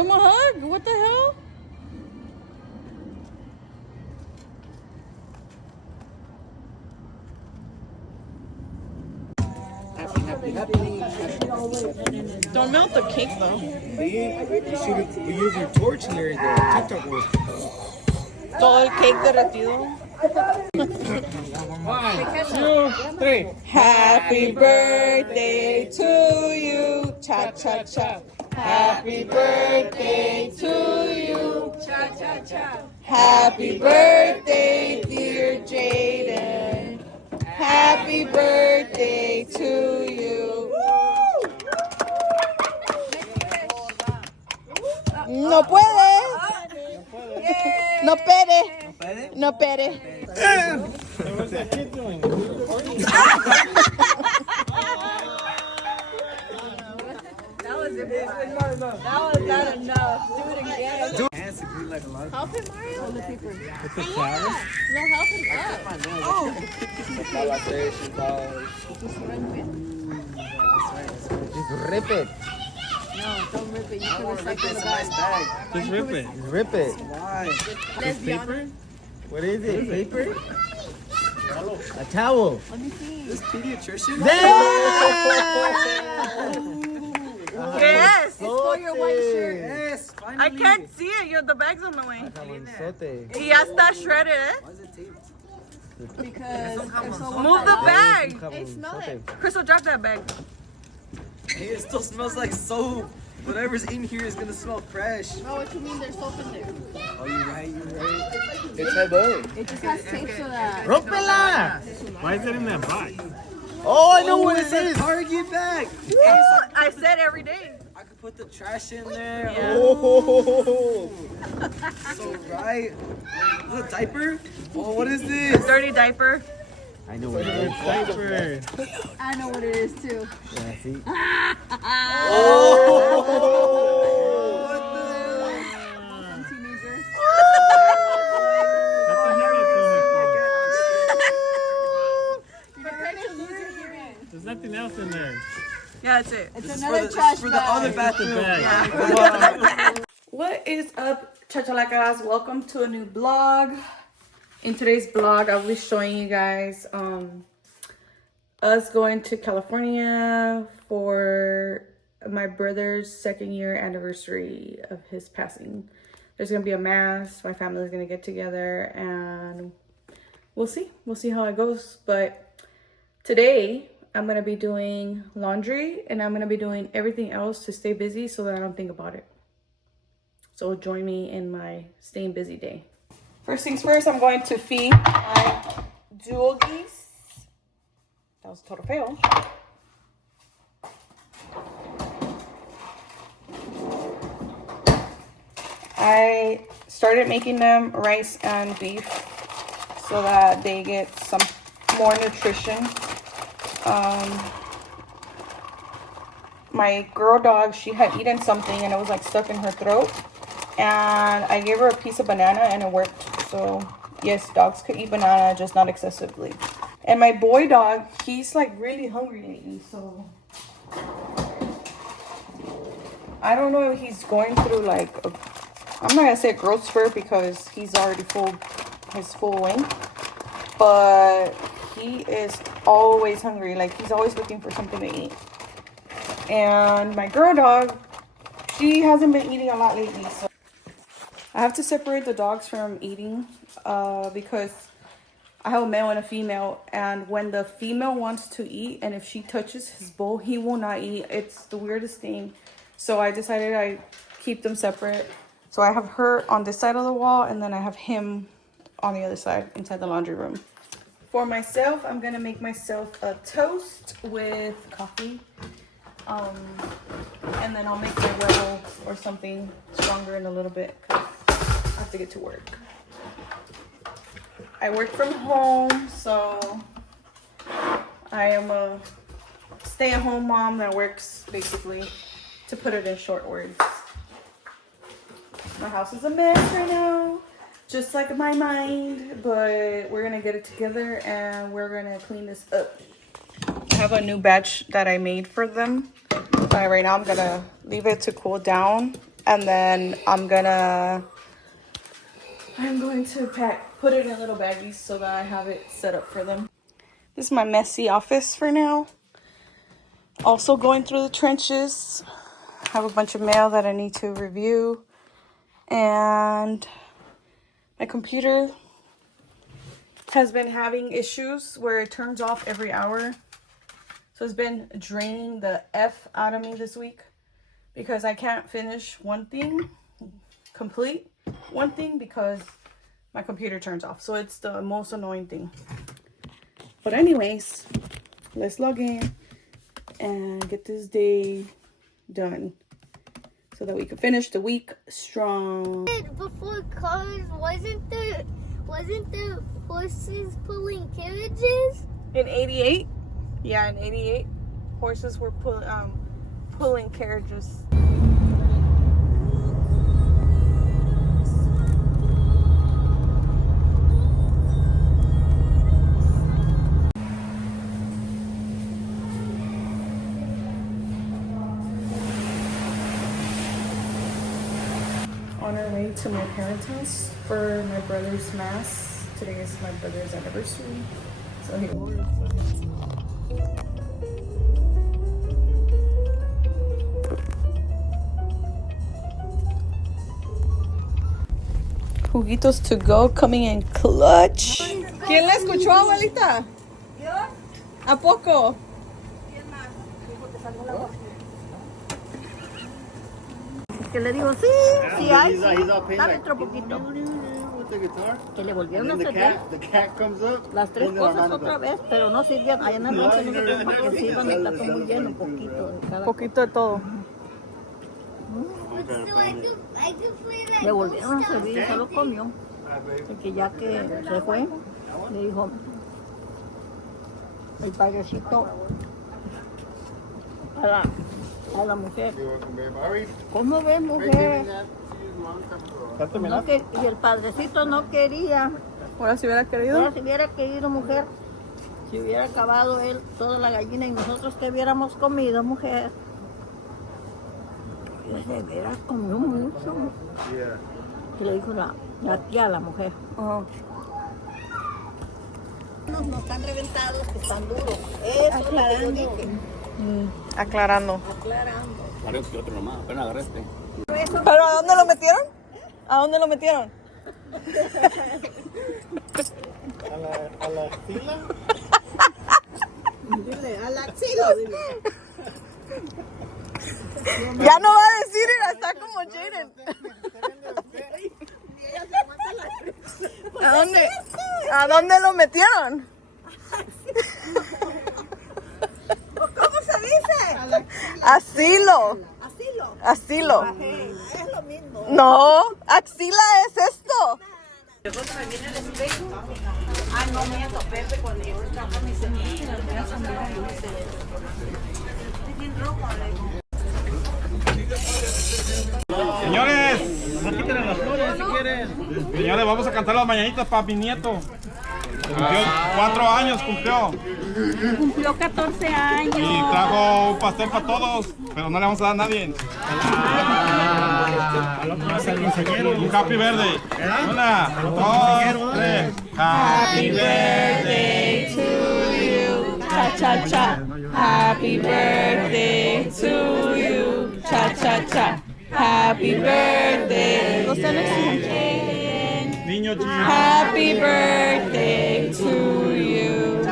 Give him a hug. What the hell? Don't melt the cake though. We use your torch here, the TikTok one. Todo el cake derretido. 1, 2, 3. Happy birthday to you. Cha cha cha. Happy birthday to you. Cha cha cha. Happy birthday, dear Jaden. Happy birthday to you. No puede. No pere. No pere. What's that kid doing? That was not enough. Do it again. Help him, Mario. On the paper. It's a challenge. No, help him up. Oh. Just rip it. No, don't rip it. You can recycle the bag. Just rip it. Just rip it. Why? Let's be honest. What is it? Paper? A towel. Let me see. This pediatrician? Yes. It's for your white shirt. Yes, finally. I can't see it. The bag's on the way. Cabronzote. Y ya está shredded, eh? Why is it taped? Because if someone Move the bag. Hey, smell it. Crystal, drop that bag. Hey, it still smells like soap. Whatever's in here is gonna smell fresh. Oh, what you mean there's soap in there? Oh, you're right. It's heavy. It just has tape so that... Rompela! Why is it in that box? Oh, I know what it It's a is. Target bag. I said every day. I could put the trash in there. Yeah. Oh. So right. Is it a diaper? Oh, what is this? Dirty diaper. I know what it is. Diaper. I know what it is too. Yeah, see? Some teenager. Prepare to lose your hearing. There's nothing else in there. Yeah, that's it. It's another trash For the other bag. bathroom. What is up, chachalacas? Welcome to a new vlog. In today's vlog, I'll be showing you guys us going to California for my brother's 2nd year anniversary of his passing. There's gonna be a mass. My family's gonna get together, and we'll see how it goes. But today I'm gonna be doing laundry, and I'm gonna be doing everything else to stay busy so that I don't think about it. So join me in my staying busy day. First things first, I'm going to feed my jewel geese. That was a total fail. I started making them rice and beef so that they get some more nutrition. My girl dog, she had eaten something and it was like stuck in her throat. And I gave her a piece of banana and it worked. So yes, dogs could eat banana, just not excessively. And my boy dog, he's like really hungry lately. So I don't know if he's going through like I'm not gonna say a growth spurt because he's already his full length. But he is always hungry. Like he's always looking for something to eat. And my girl dog, she hasn't been eating a lot lately. So I have to separate the dogs from eating because I have a male and a female, and when the female wants to eat and if she touches his bowl, he will not eat. It's the weirdest thing. So I decided I keep them separate. So I have her on this side of the wall and then I have him on the other side inside the laundry room. For myself, I'm gonna make myself a toast with coffee. And then I'll make my huevo or something stronger in a little bit because I have to get to work. I work from home, so I am a stay-at-home mom that works, basically, to put it in short words. My house is a mess right now, just like my mind, but we're gonna get it together and we're gonna clean this up. I have a new batch that I made for them. Right now I'm gonna leave it to cool down And then I'm going to put it in little baggies so that I have it set up for them. This is my messy office for now. Also going through the trenches. I have a bunch of mail that I need to review. And my computer has been having issues where it turns off every hour. So it's been draining the F out of me this week because I can't finish one thing, complete one thing, because my computer turns off. So it's the most annoying thing. But anyways, let's log in and get this day done so that we can finish the week strong. Before cars, wasn't the horses pulling carriages? In 88? Yeah, in 88, horses were pulling carriages. On our way to my parents' house for my brother's mass. Today is my brother's anniversary. So he Juguitos to go coming in clutch. ¿Quién la escuchó, abuelita? ¿Yo? ¿A poco? Que le digo, sí, sí hay, sí. Dale otro poquito. Que le volvieron a servir las tres cosas otra vez, pero no sirvieron. Allá en el rancho no se para que sirvan el plato muy lleno, poquito de cada. Poquito de todo. Le volvieron a servir y se lo comió. Porque ya que se fue, le dijo el padrecito a la mujer: ¿cómo ves, mujer? No que, y el padrecito no quería. Ahora si hubiera querido. Ahora si hubiera querido, mujer, si hubiera acabado él toda la gallina y nosotros que hubiéramos comido, mujer. Pues de veras comió mucho. Que le dijo la tía a la mujer. No están reventados, que están duros. Eso aclarando. Aclarando. Aclarando. Parece que otro nomás, apenas agarraste. ¿Pero a dónde lo metieron? ¿A dónde lo metieron? ¿A la axila? Dile, a la axila, dile. Ya no va a decir, está como Jaden. ¿A dónde lo metieron? ¿Cómo se dice? Asilo. Asilo. Asilo. Es lo mismo. No, axila es esto. No miento, Pepe, cuando yo estaba me dice, mira, bien rojo, Señores, No quiten las flores si quieren. señores, vamos a cantar las mañanitas para mi nieto. Cumplió 4 años, cumplió. Cumplió 14 años. Y trajo un pastel para todos, pero no le vamos a dar a nadie. Un happy verde. 1, 2, 3. Happy Birthday to you. Cha cha cha. Happy birthday to you. Cha cha cha. Happy birthday. Niño chido. Happy birthday to you.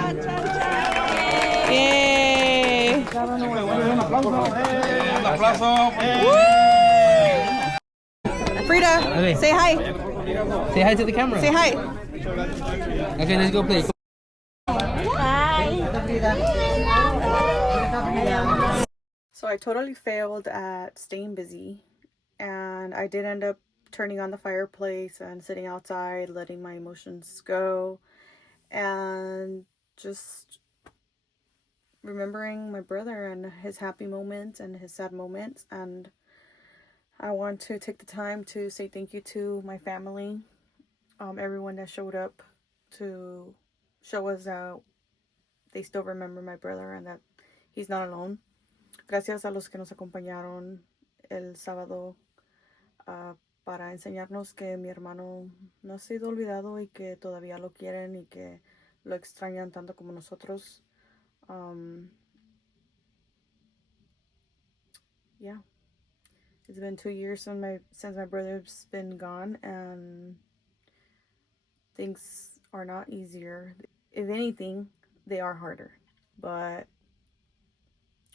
Yay. Un aplauso. Frida, say hi. Say hi to the camera. Say hi. Okay, let's go play. So I totally failed at staying busy, and I did end up turning on the fireplace and sitting outside, letting my emotions go, and just remembering my brother and his happy moments and his sad moments. And I want to take the time to say thank you to my family, everyone that showed up to show us that they still remember my brother and that he's not alone. Gracias a los que nos acompañaron el sábado para enseñarnos que mi hermano no ha sido olvidado y que todavía lo quieren y que lo extrañan tanto como nosotros. Yeah, it's been 2 years since my brother's been gone, and things are not easier. If anything, they are harder. But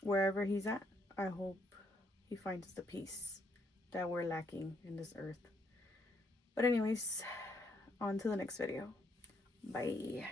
wherever he's at, I hope he finds the peace that we're lacking in this earth. But anyways, on to the next video. Bye.